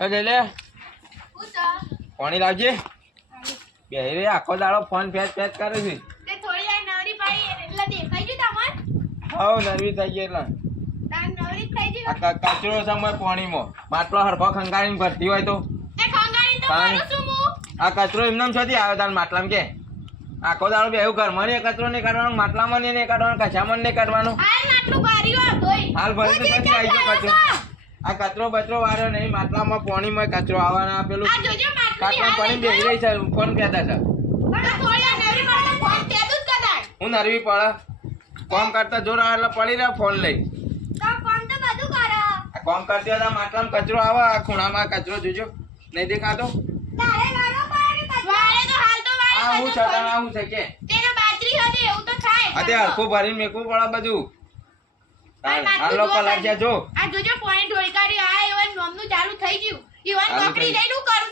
તો લે. પાણી લાવજે. બે રે આખો દાડો ફોન ફેચ ફેચ કરે છે. તે થોડી વાર નવરી પડી એટલે દેખાઈ ગયું તમને? હાવ નરવી થઈ ગઈ એટલે. તાર નવરી થઈ આ કચરો સમય પાણીમાં. માટલો હરખો ખંગારીને ભરતી હોય તો. મારું હું આ કચરો એમનેમ છોથી આવ્યો તાર માટલામાં કે? આખો દાડો બેહું ઘરમાં ને કચરો નહીં કાઢવાનો માટલામાં નહીં કાઢવાનો કચામાં નહીં કાઢવાનો. હાલ માટલું ભર્યું હાલ ભરી તો હું આવી ગયો કચરો. આ કચરો બચરો વાળો નહીં માટલામાં પાણીમાં કચરો આવવાના પેલું આ જોજો માટલું કાટમાં પાણી બેહી રહી છે ફોન કહેતા છે. હું નરવી પડે. કોમ કરતા જોર આવે એટલે પડી રહ્યા ફોન લઈ. તો ફોન તો બધું કરો. આ કોમ કરતી હતા માટલામાં કચરો આવે આ ખૂણામાં કચરો જોજો. નહીં દેખાતો? તારે વાળો પાડે વાળે તો હાલ તો વાળે આ હું બધું છતાં હું છે કે? તે. હરખું ભરીને મેકવું પડે બધું. આ લોકો લાગ્યા જો. આ જોજો પોઈન્ટ ઢોળી આ એવન નોમનું ચાલુ થઈ ગયું. ઈવન નોકરી જઈ થઈ. કરું